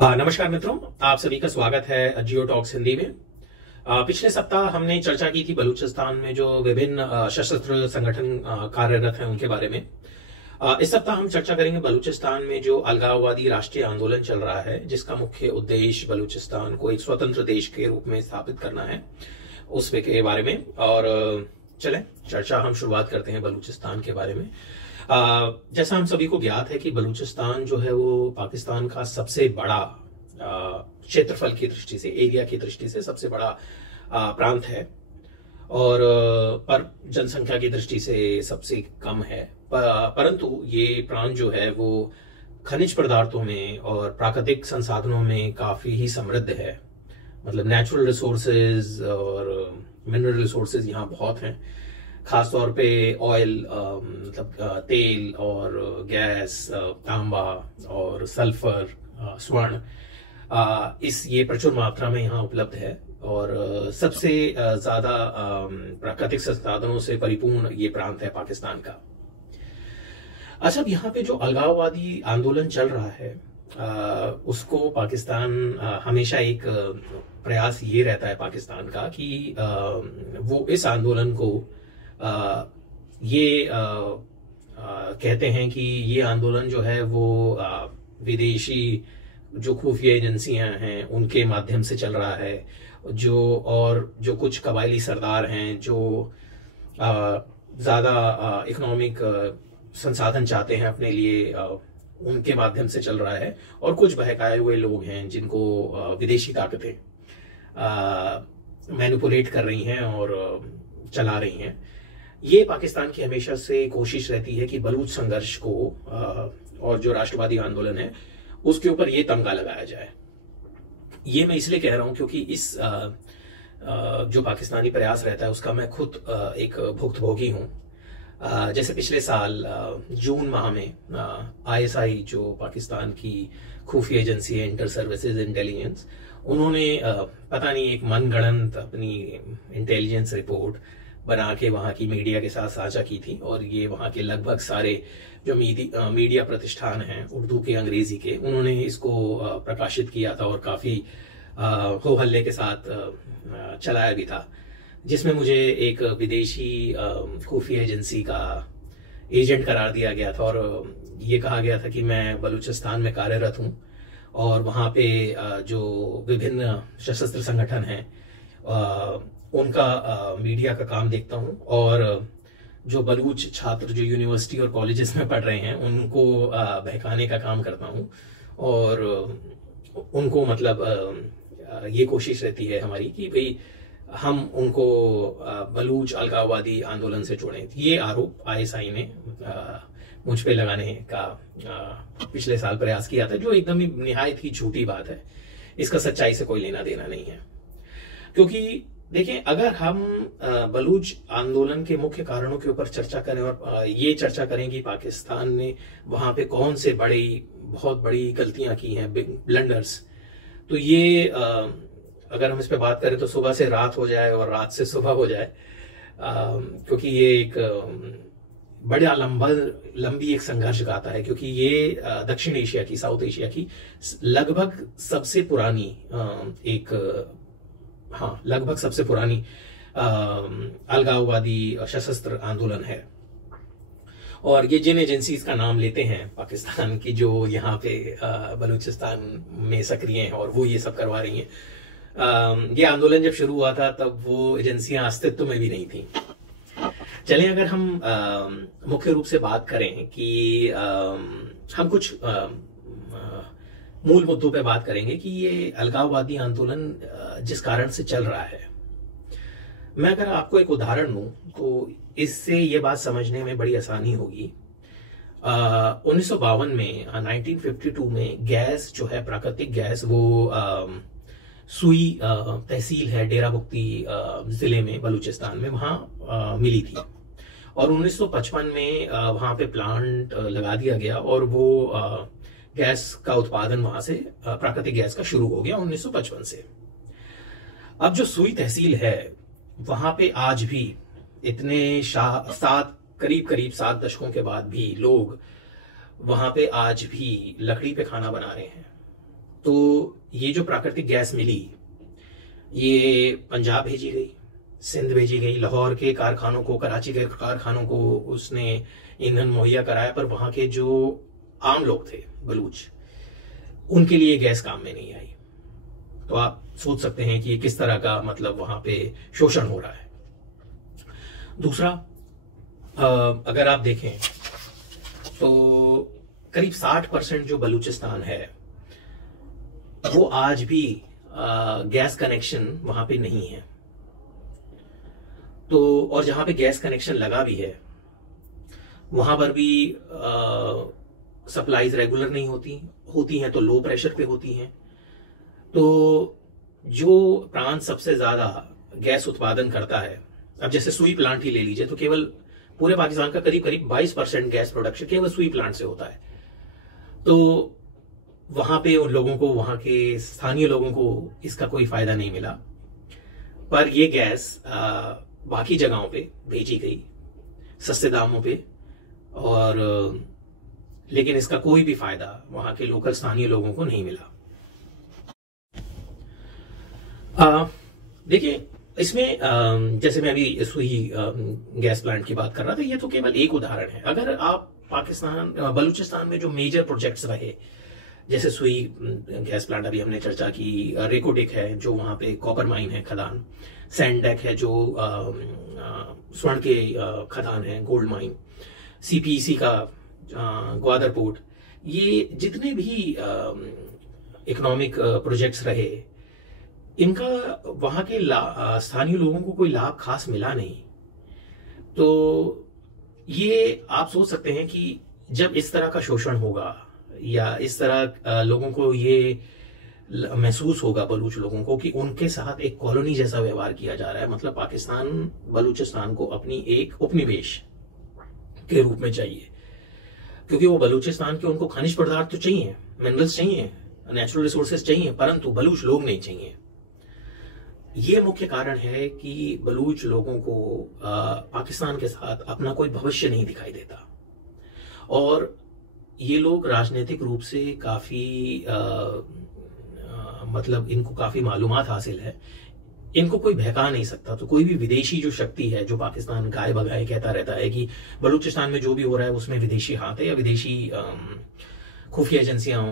नमस्कार मित्रों, आप सभी का स्वागत है जियो टॉक्स हिंदी में। पिछले सप्ताह हमने चर्चा की थी बलूचिस्तान में जो विभिन्न सशस्त्र संगठन कार्यरत हैं उनके बारे में। इस सप्ताह हम चर्चा करेंगे बलूचिस्तान में जो अलगाववादी राष्ट्रीय आंदोलन चल रहा है, जिसका मुख्य उद्देश्य बलूचिस्तान को एक स्वतंत्र देश के रूप में स्थापित करना है, उस के बारे में। और चलें चर्चा हम शुरुआत करते हैं बलूचिस्तान के बारे में। जैसा हम सभी को ज्ञात है कि बलूचिस्तान जो है वो पाकिस्तान का सबसे बड़ा क्षेत्रफल की दृष्टि से, एरिया की दृष्टि से सबसे बड़ा प्रांत है और पर जनसंख्या की दृष्टि से सबसे कम है। परंतु ये प्रांत जो है वो खनिज पदार्थों में और प्राकृतिक संसाधनों में काफी ही समृद्ध है। मतलब नेचुरल रिसोर्सेज और मिनरल रिसोर्सेज यहाँ बहुत हैं, खासतौर पे ऑयल, मतलब तेल और गैस, तांबा और सल्फर, स्वर्ण, ये प्रचुर मात्रा में यहाँ उपलब्ध है और सबसे ज्यादा प्राकृतिक संसाधनों से परिपूर्ण ये प्रांत है पाकिस्तान का। अच्छा, अब यहाँ पे जो अलगाववादी आंदोलन चल रहा है उसको पाकिस्तान हमेशा एक प्रयास ये रहता है पाकिस्तान का कि वो इस आंदोलन को कहते हैं कि ये आंदोलन जो है वो विदेशी जो खुफिया एजेंसियां हैं उनके माध्यम से चल रहा है, जो कुछ कबायली सरदार हैं जो ज्यादा इकोनॉमिक संसाधन चाहते हैं अपने लिए, उनके माध्यम से चल रहा है, और कुछ बहकाए हुए लोग हैं जिनको विदेशी ताकतें मैनिपुलेट कर रही हैं और चला रही हैं। ये पाकिस्तान की हमेशा से कोशिश रहती है कि बलूच संघर्ष को और जो राष्ट्रवादी आंदोलन है उसके ऊपर ये तमगा लगाया जाए। ये मैं इसलिए कह रहा हूं क्योंकि इस जो पाकिस्तानी प्रयास रहता है उसका मैं खुद एक भुक्तभोगी हूं। जैसे पिछले साल जून माह में ISI जो पाकिस्तान की खुफिया एजेंसी है, इंटर सर्विसेज इंटेलिजेंस, उन्होंने पता नहीं एक मनगढ़ंत अपनी इंटेलिजेंस रिपोर्ट बना के वहां की मीडिया के साथ साझा की थी और ये वहां के लगभग सारे जो मीडिया प्रतिष्ठान हैं उर्दू के, अंग्रेजी के, उन्होंने इसको प्रकाशित किया था और काफी हो हल्ले के साथ चलाया भी था, जिसमें मुझे एक विदेशी खुफिया एजेंसी का एजेंट करार दिया गया था और ये कहा गया था कि मैं बलूचिस्तान में कार्यरत हूं और वहां पे जो विभिन्न सशस्त्र संगठन हैं उनका मीडिया का काम देखता हूं और जो बलूच छात्र जो यूनिवर्सिटी और कॉलेजेस में पढ़ रहे हैं उनको बहकाने का काम करता हूं और उनको मतलब ये कोशिश रहती है हमारी कि भाई हम उनको बलूच अलगाववादी आंदोलन से जोड़ें। ये आरोप ISI ने मुझ पे लगाने का पिछले साल प्रयास किया था, जो एकदम ही निहायत ही झूठी बात है। इसका सच्चाई से कोई लेना देना नहीं है, क्योंकि देखिए, अगर हम बलूच आंदोलन के मुख्य कारणों के ऊपर चर्चा करें और ये चर्चा करें कि पाकिस्तान ने वहां पे कौन से बहुत बड़ी गलतियां की हैं, ब्लंडर्स, तो ये अगर हम इस पे बात करें तो सुबह से रात हो जाए और रात से सुबह हो जाए, क्योंकि ये एक बड़ा लंबी एक संघर्ष गाथा है, क्योंकि ये दक्षिण एशिया की, साउथ एशिया की लगभग सबसे पुरानी लगभग सबसे पुरानी अलगाववादी सशस्त्र आंदोलन है। और ये जिन एजेंसीज का नाम लेते हैं पाकिस्तान की जो यहाँ पे बलूचिस्तान में सक्रिय हैं और वो ये सब करवा रही हैं, ये आंदोलन जब शुरू हुआ था तब वो एजेंसियां अस्तित्व में भी नहीं थी। चलिए, अगर हम मुख्य रूप से बात करें कि हम कुछ मूल मुद्दों पे बात करेंगे कि ये अलगाववादी आंदोलन जिस कारण से चल रहा है, मैं अगर आपको एक उदाहरण दूं तो इससे ये बात समझने में बड़ी आसानी होगी। 1952 में 1952 में गैस जो है, प्राकृतिक गैस, वो सुई तहसील है डेरा बुक्ती जिले में बलूचिस्तान में, वहां मिली थी और 1955 में वहां पे प्लांट लगा दिया गया और वो गैस का उत्पादन वहां से, प्राकृतिक गैस का, शुरू हो गया 1955 से। अब जो सुई तहसील है वहां पे आज भी इतने करीब 7 दशकों के बाद भी लोग वहां पे आज भी लकड़ी पे खाना बना रहे हैं तो ये जो प्राकृतिक गैस मिली, ये पंजाब भेजी गई, सिंध भेजी गई, लाहौर के कारखानों को, कराची के कारखानों को उसने ईंधन मुहैया कराया, पर वहां के जो आम लोग थे बलूच, उनके लिए गैस काम में नहीं आई। तो आप सोच सकते हैं कि किस तरह का मतलब वहां पे शोषण हो रहा है। दूसरा, अगर आप देखें तो करीब 60% जो बलूचिस्तान है वो आज भी गैस कनेक्शन वहां पे नहीं है। तो और जहां पे गैस कनेक्शन लगा भी है वहां पर भी सप्लाईज रेगुलर नहीं होती हैं तो लो प्रेशर पे होती हैं। तो जो प्रांत सबसे ज्यादा गैस उत्पादन करता है, अब जैसे सुई प्लांट ही ले लीजिए, तो केवल पूरे पाकिस्तान का करीब करीब 22% गैस प्रोडक्शन केवल सुई प्लांट से होता है। तो वहां पे उन लोगों को, वहां के स्थानीय लोगों को इसका कोई फायदा नहीं मिला। पर ये गैस बाकी जगहों पे भेजी गई सस्ते दामों पे, और लेकिन इसका कोई भी फायदा वहां के लोकल स्थानीय लोगों को नहीं मिला। देखिए, इसमें जैसे मैं अभी सुई गैस प्लांट की बात कर रहा था, ये तो केवल एक उदाहरण है। अगर आप पाकिस्तान, बलूचिस्तान में जो मेजर प्रोजेक्ट्स रहे, जैसे सुई गैस प्लांट अभी हमने चर्चा की, रेकोटिक है जो वहां पे कॉपर माइन है, खदान, सैंडेक है जो स्वर्ण के खदान है, गोल्ड माइन, सीपीईसी का ग्वादर पोर्ट, ये जितने भी इकोनॉमिक प्रोजेक्ट्स रहे, इनका वहां के स्थानीय लोगों को कोई लाभ खास मिला नहीं। तो ये आप सोच सकते हैं कि जब इस तरह का शोषण होगा या इस तरह लोगों को ये महसूस होगा, बलूच लोगों को, कि उनके साथ एक कॉलोनी जैसा व्यवहार किया जा रहा है, मतलब पाकिस्तान बलूचिस्तान को अपनी एक उपनिवेश के रूप में चाहिए, क्योंकि वो बलूचिस्तान के, उनको खनिज पदार्थ तो चाहिए, मिनरल्स चाहिए, नेचुरल रिसोर्सेज चाहिए, परंतु बलूच लोग नहीं चाहिए। ये मुख्य कारण है कि बलूच लोगों को पाकिस्तान के साथ अपना कोई भविष्य नहीं दिखाई देता, और ये लोग राजनीतिक रूप से काफी मतलब इनको काफी मालूमात हासिल है, इनको कोई बहका नहीं सकता। तो कोई भी विदेशी जो शक्ति है, जो पाकिस्तान गाय बगाए कहता रहता है कि बलूचिस्तान में जो भी हो रहा है उसमें विदेशी हाथ है या विदेशी खुफिया एजेंसियों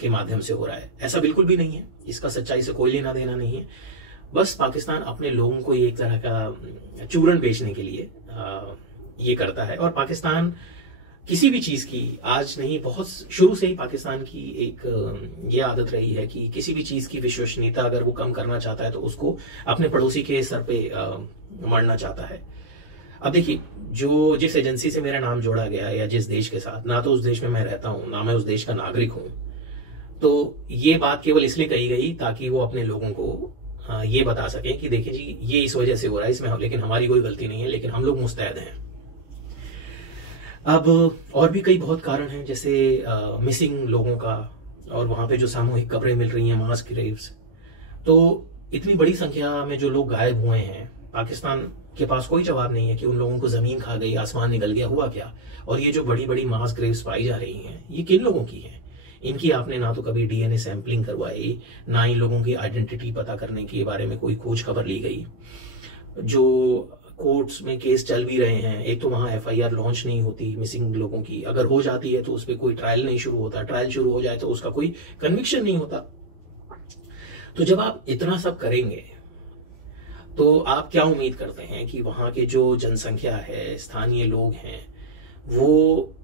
के माध्यम से हो रहा है, ऐसा बिल्कुल भी नहीं है। इसका सच्चाई से कोई लेना देना नहीं है। बस पाकिस्तान अपने लोगों को एक तरह का चूरन बेचने के लिए ये करता है। और पाकिस्तान किसी भी चीज की, आज नहीं, बहुत शुरू से ही पाकिस्तान की एक ये आदत रही है कि किसी भी चीज की विश्वसनीयता अगर वो कम करना चाहता है तो उसको अपने पड़ोसी के सर पे मारना चाहता है। अब देखिए, जो जिस एजेंसी से मेरा नाम जोड़ा गया या जिस देश के साथ, ना तो उस देश में मैं रहता हूं, ना मैं उस देश का नागरिक हूं, तो ये बात केवल इसलिए कही गई ताकि वो अपने लोगों को ये बता सके कि देखिए जी, ये इस वजह से हो रहा है इसमें, लेकिन हमारी कोई गलती नहीं है, लेकिन हम लोग मुस्तैद हैं। अब और भी कई बहुत कारण हैं, जैसे मिसिंग लोगों का, और वहां पे जो सामूहिक कब्रें मिल रही हैं, मास ग्रेव्स। तो इतनी बड़ी संख्या में जो लोग गायब हुए हैं, पाकिस्तान के पास कोई जवाब नहीं है कि उन लोगों को जमीन खा गई, आसमान निकल गया, हुआ क्या। और ये जो बड़ी बड़ी मास ग्रेव्स पाई जा रही हैं, ये किन लोगों की हैं? इनकी आपने ना तो कभी डीएनए सैंपलिंग करवाई, ना इन लोगों की आइडेंटिटी पता करने के बारे में कोई खोज खबर ली गई। जो कोर्ट्स में केस चल भी रहे हैं, एक तो वहां एफआईआर लॉन्च नहीं होती मिसिंग लोगों की, अगर हो जाती है तो उस पर कोई ट्रायल नहीं शुरू होता, ट्रायल शुरू हो जाए तो उसका कोई कन्विक्शन नहीं होता। तो जब आप इतना सब करेंगे तो आप क्या उम्मीद करते हैं कि वहां के जो जनसंख्या है, स्थानीय लोग हैं, वो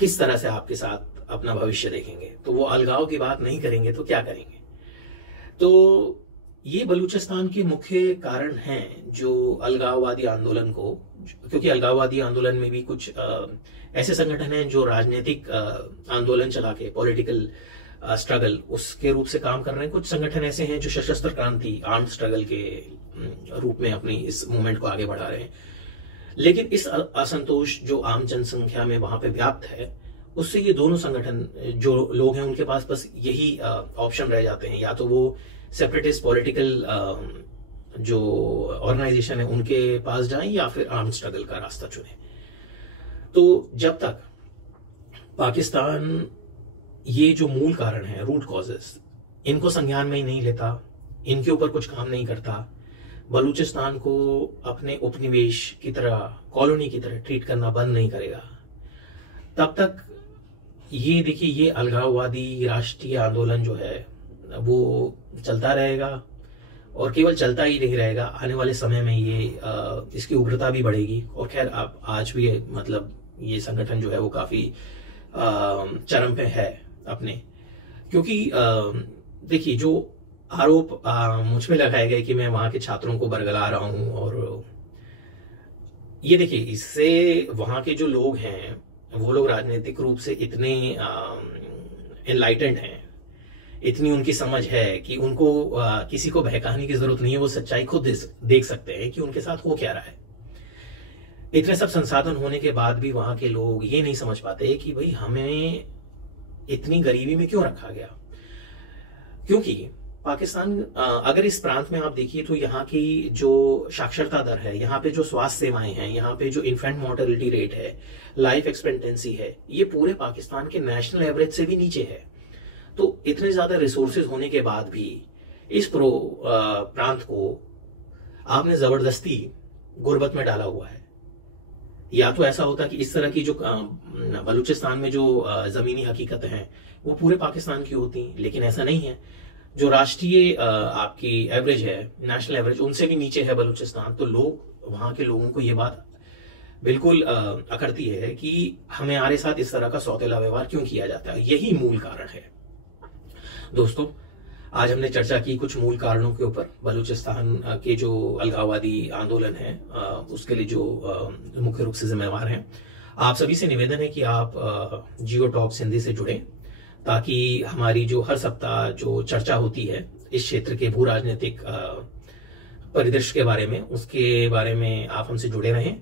किस तरह से आपके साथ अपना भविष्य देखेंगे? तो वो अलगाव की बात नहीं करेंगे तो क्या करेंगे? तो ये बलूचिस्तान के मुख्य कारण हैं जो अलगाववादी आंदोलन को, क्योंकि अलगाववादी आंदोलन में भी कुछ ऐसे संगठन हैं जो राजनीतिक आंदोलन चला के, पॉलिटिकल स्ट्रगल उसके रूप से काम कर रहे हैं। कुछ संगठन ऐसे हैं जो सशस्त्र क्रांति, आर्म स्ट्रगल के रूप में अपनी इस मूवमेंट को आगे बढ़ा रहे हैं। लेकिन इस असंतोष जो आम जनसंख्या में वहां पे व्याप्त है, उससे ये दोनों संगठन, जो लोग हैं, उनके पास बस यही ऑप्शन रह जाते हैं, या तो वो सेपरेटिस्ट पॉलिटिकल जो ऑर्गेनाइजेशन है उनके पास जाएं, या फिर आर्म स्ट्रगल का रास्ता चुनें। तो जब तक पाकिस्तान ये जो मूल कारण है, रूट कॉजेस, इनको संज्ञान में ही नहीं लेता, इनके ऊपर कुछ काम नहीं करता, बलूचिस्तान को अपने उपनिवेश की तरह, कॉलोनी की तरह ट्रीट करना बंद नहीं करेगा, तब तक ये देखिए ये अलगाववादी राष्ट्रीय आंदोलन जो है वो चलता रहेगा। और केवल चलता ही नहीं रहेगा, आने वाले समय में ये इसकी उग्रता भी बढ़ेगी। और खैर आप आज भी मतलब ये संगठन जो है वो काफी चरम पे है अपने, क्योंकि देखिए जो आरोप मुझ पे लगाए गए कि मैं वहां के छात्रों को बरगला रहा हूं, और ये देखिए इससे वहां के जो लोग हैं वो लोग राजनीतिक रूप से इतने एनलाइटेंड हैं, इतनी उनकी समझ है कि उनको किसी को बहकाने की जरूरत नहीं है, वो सच्चाई खुद देख सकते हैं कि उनके साथ हो क्या रहा है। इतने सब संसाधन होने के बाद भी वहां के लोग ये नहीं समझ पाते कि भाई हमें इतनी गरीबी में क्यों रखा गया। क्योंकि पाकिस्तान, अगर इस प्रांत में आप देखिए तो यहाँ की जो साक्षरता दर है, यहाँ पे जो स्वास्थ्य सेवाएं हैं, यहाँ पे जो इन्फेंट मोर्टेलिटी रेट है, लाइफ एक्सपेक्टेंसी है, ये पूरे पाकिस्तान के नेशनल एवरेज से भी नीचे है। तो इतने ज्यादा रिसोर्सेज होने के बाद भी इस प्रांत को आपने जबरदस्ती गुर्बत में डाला हुआ है। या तो ऐसा होता कि इस तरह की जो बलूचिस्तान में जो जमीनी हकीकतें हैं वो पूरे पाकिस्तान की होती, लेकिन ऐसा नहीं है। जो राष्ट्रीय आपकी एवरेज है, नेशनल एवरेज, उनसे भी नीचे है बलूचिस्तान। तो लोग, वहां के लोगों को ये बात बिल्कुल अकड़ती है कि हमारे साथ इस तरह का सौतेला व्यवहार क्यों किया जाता है। यही मूल कारण है। दोस्तों, आज हमने चर्चा की कुछ मूल कारणों के ऊपर, बलूचिस्तान के जो अलगाववादी आंदोलन है उसके लिए जो मुख्य रूप से जिम्मेवार हैं। आप सभी से निवेदन है कि आप जियो टॉक्स हिंदी से जुड़ें, ताकि हमारी जो हर सप्ताह जो चर्चा होती है इस क्षेत्र के भू राजनीतिक परिदृश्य के बारे में, उसके बारे में आप हमसे जुड़े रहें।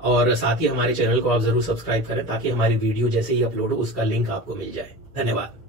और साथ ही हमारे चैनल को आप जरूर सब्सक्राइब करें, ताकि हमारी वीडियो जैसे ही अपलोड हो उसका लिंक आपको मिल जाए। धन्यवाद।